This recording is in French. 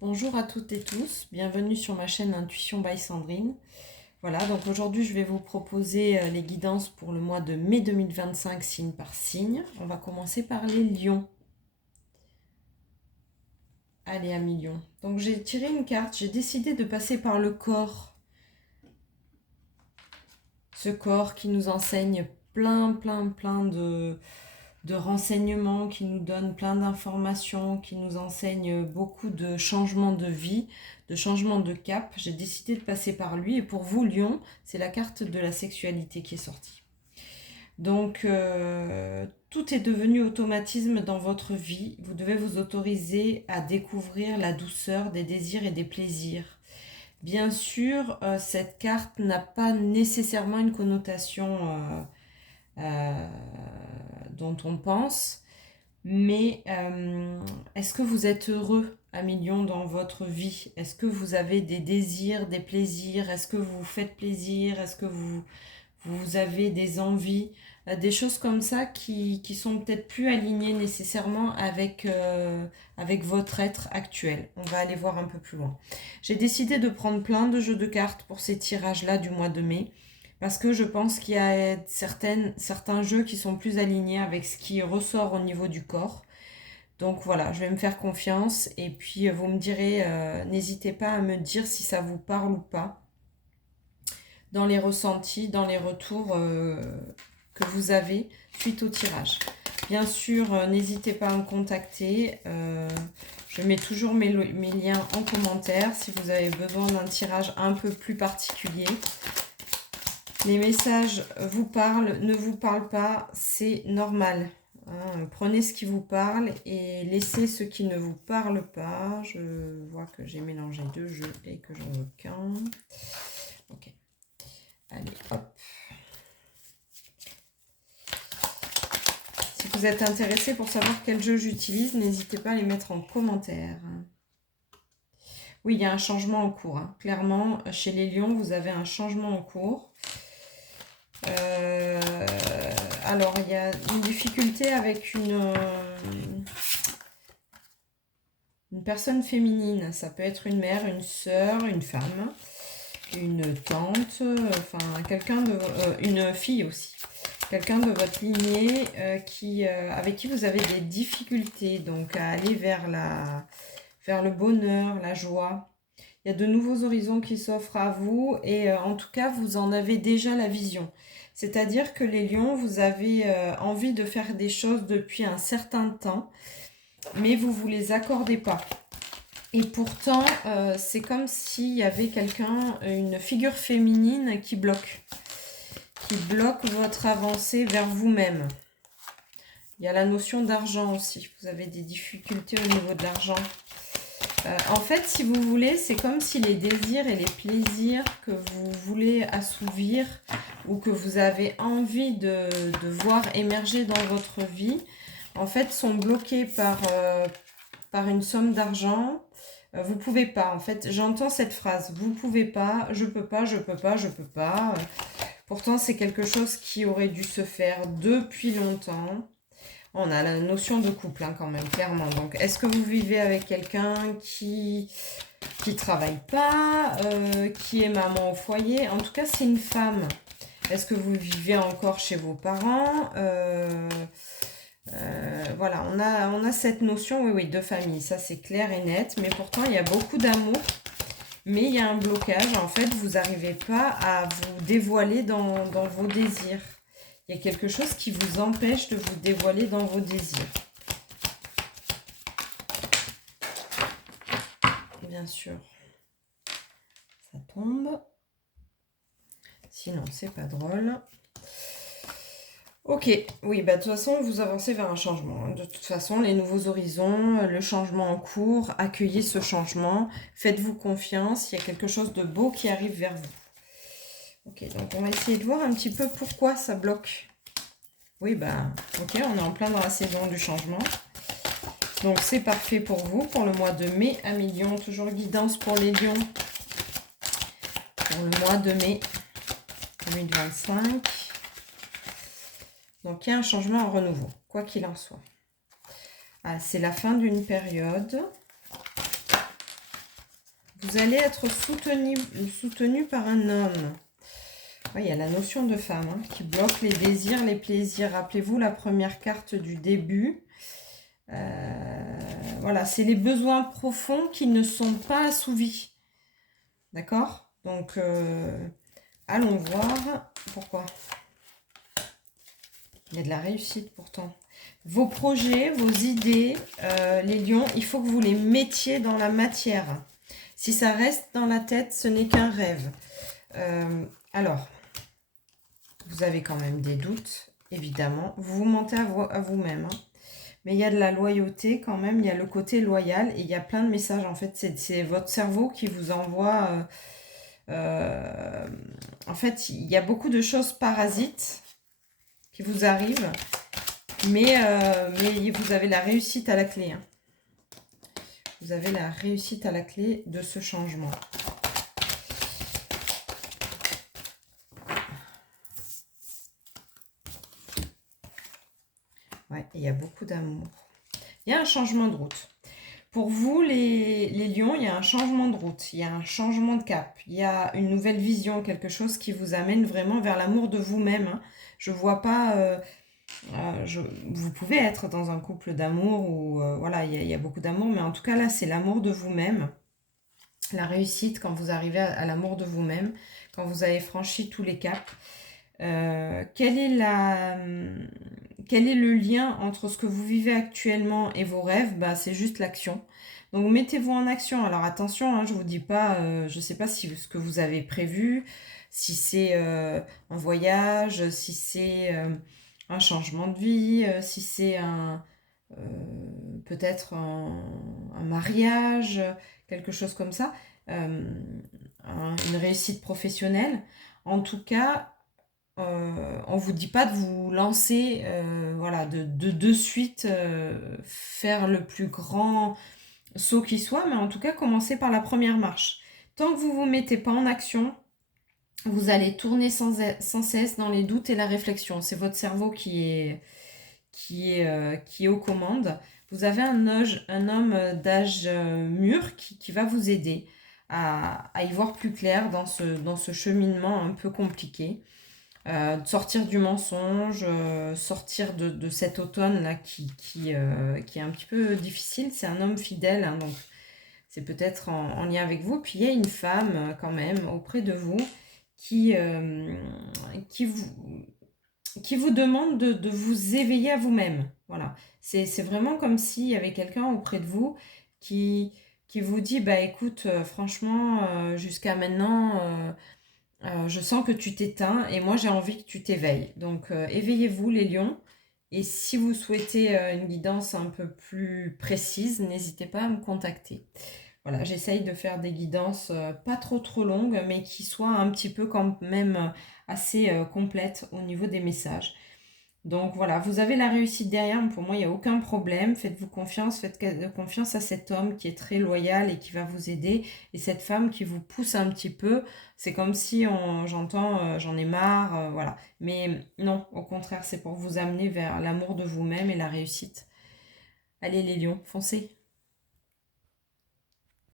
Bonjour à toutes et tous, bienvenue sur ma chaîne Intuition by Sandrine. Voilà, donc aujourd'hui je vais vous proposer les guidances pour le mois de mai 2025, signe par signe. On va commencer par les lions. Allez, amis lions. Donc j'ai tiré une carte, j'ai décidé de passer par le corps. Ce corps qui nous enseigne plein de renseignements, qui nous donne plein d'informations, qui nous enseigne beaucoup de changements de vie, de changements de cap. J'ai décidé de passer par lui. Et pour vous, Lion, c'est la carte de la sexualité qui est sortie. Donc, tout est devenu automatisme dans votre vie. Vous devez vous autoriser à découvrir la douceur des désirs et des plaisirs. Bien sûr, cette carte n'a pas nécessairement une connotation dont on pense, mais est-ce que vous êtes heureux, amis lions, dans votre vie? Est-ce que vous avez des désirs, des plaisirs? Est-ce que vous vous faites plaisir? Est-ce que vous avez des envies? Des choses comme ça qui sont peut-être plus alignées nécessairement avec votre être actuel. On va aller voir un peu plus loin. J'ai décidé de prendre plein de jeux de cartes pour ces tirages-là du mois de mai, parce que je pense qu'il y a certains jeux qui sont plus alignés avec ce qui ressort au niveau du corps. Donc voilà, je vais me faire confiance et puis vous me direz, n'hésitez pas à me dire si ça vous parle ou pas, dans les ressentis, dans les retours que vous avez suite au tirage. Bien sûr, n'hésitez pas à me contacter. Je mets toujours mes liens en commentaire si vous avez besoin d'un tirage un peu plus particulier. Les messages vous parlent, ne vous parlent pas, c'est normal. Prenez ce qui vous parle et laissez ce qui ne vous parle pas. Je vois que j'ai mélangé deux jeux et que j'en veux qu'un. Ok. Allez, hop. Si vous êtes intéressé pour savoir quel jeu j'utilise, n'hésitez pas à les mettre en commentaire. Oui, il y a un changement en cours. Clairement, chez les lions, vous avez un changement en cours. Alors, il y a une difficulté avec une personne féminine. Ça peut être une mère, une sœur, une femme, une tante, enfin, quelqu'un de... une fille aussi. Quelqu'un de votre lignée avec qui vous avez des difficultés, donc à aller vers le bonheur, la joie. Il y a de nouveaux horizons qui s'offrent à vous et en tout cas, vous en avez déjà la vision. C'est-à-dire que les lions, vous avez envie de faire des choses depuis un certain temps, mais vous ne vous les accordez pas. Et pourtant, c'est comme s'il y avait une figure féminine qui bloque votre avancée vers vous-même. Il y a la notion d'argent aussi. Vous avez des difficultés au niveau de l'argent. En fait, si vous voulez, c'est comme si les désirs et les plaisirs que vous voulez assouvir ou que vous avez envie de voir émerger dans votre vie, en fait, sont bloqués par une somme d'argent. Vous pouvez pas, en fait, j'entends cette phrase, vous pouvez pas, je peux pas, je peux pas, je peux pas. Pourtant, c'est quelque chose qui aurait dû se faire depuis longtemps. On a la notion de couple quand même, clairement. Donc, est-ce que vous vivez avec quelqu'un qui travaille pas, qui est maman au foyer? En tout cas, c'est une femme. Est-ce que vous vivez encore chez vos parents? Voilà, on a cette notion, oui, de famille. Ça, c'est clair et net. Mais pourtant, il y a beaucoup d'amour. Mais il y a un blocage. En fait, vous n'arrivez pas à vous dévoiler dans vos désirs. Il y a quelque chose qui vous empêche de vous dévoiler dans vos désirs. Bien sûr, ça tombe. Sinon, c'est pas drôle. Ok, oui, de toute façon, vous avancez vers un changement. De toute façon, les nouveaux horizons, le changement en cours, accueillez ce changement, faites-vous confiance, il y a quelque chose de beau qui arrive vers vous. Ok, donc on va essayer de voir un petit peu pourquoi ça bloque. Oui, ok, on est en plein dans la saison du changement. Donc, c'est parfait pour vous, pour le mois de mai, amis lions. Toujours guidance pour les lions. Pour le mois de mai 2025. Donc, il y a un changement en renouveau, quoi qu'il en soit. Ah, c'est la fin d'une période. Vous allez être soutenu par un homme. Ouais, il y a la notion de femme hein, qui bloque les désirs, les plaisirs. Rappelez-vous la première carte du début. Voilà, c'est les besoins profonds qui ne sont pas assouvis. D'accord? Donc, allons voir. Pourquoi? Il y a de la réussite pourtant. Vos projets, vos idées, les lions, il faut que vous les mettiez dans la matière. Si ça reste dans la tête, ce n'est qu'un rêve. Alors, vous avez quand même des doutes, évidemment. Vous vous mentez à vous-même. Hein. Mais il y a de la loyauté quand même, il y a le côté loyal et il y a plein de messages. En fait, c'est votre cerveau qui vous envoie... en fait, il y a beaucoup de choses parasites qui vous arrivent, mais vous avez la réussite à la clé. Hein. Vous avez la réussite à la clé de ce changement. Ouais, il y a beaucoup d'amour. Il y a un changement de route. Pour vous, les lions, il y a un changement de route, il y a un changement de cap, il y a une nouvelle vision, quelque chose qui vous amène vraiment vers l'amour de vous-même. Hein. Je ne vois pas... vous pouvez être dans un couple d'amour où voilà, il y a beaucoup d'amour, mais en tout cas là, c'est l'amour de vous-même. La réussite quand vous arrivez à l'amour de vous-même, quand vous avez franchi tous les caps. Quel est le lien entre ce que vous vivez actuellement et vos rêves? Bah, c'est juste l'action. Donc mettez-vous en action. Alors attention, hein, je ne vous dis pas, je ne sais pas si ce que vous avez prévu, si c'est un voyage, si c'est un changement de vie, si c'est peut-être un mariage, quelque chose comme ça, une réussite professionnelle. En tout cas, on ne vous dit pas de vous lancer, voilà, de suite faire le plus grand saut qui soit, mais en tout cas, commencez par la première marche. Tant que vous ne vous mettez pas en action, vous allez tourner sans cesse dans les doutes et la réflexion. C'est votre cerveau qui est aux commandes. Vous avez un homme d'âge mûr qui va vous aider à y voir plus clair dans ce cheminement un peu compliqué. De sortir du mensonge, sortir de cet automne-là qui est un petit peu difficile. C'est un homme fidèle, hein, donc c'est peut-être en lien avec vous. Puis il y a une femme quand même auprès de vous qui vous demande de vous éveiller à vous-même. Voilà. C'est vraiment comme s'il y avait quelqu'un auprès de vous qui vous dit, bah écoute, franchement, jusqu'à maintenant, je sens que tu t'éteins et moi j'ai envie que tu t'éveilles. Donc éveillez-vous les lions. Et si vous souhaitez une guidance un peu plus précise, n'hésitez pas à me contacter. Voilà, j'essaye de faire des guidances pas trop longues, mais qui soient un petit peu quand même assez complètes au niveau des messages. Donc voilà, vous avez la réussite derrière, pour moi il n'y a aucun problème, faites-vous confiance, faites confiance à cet homme qui est très loyal et qui va vous aider, et cette femme qui vous pousse un petit peu, c'est comme si j'entends j'en ai marre, voilà. Mais non, au contraire, c'est pour vous amener vers l'amour de vous-même et la réussite. Allez les lions, foncez!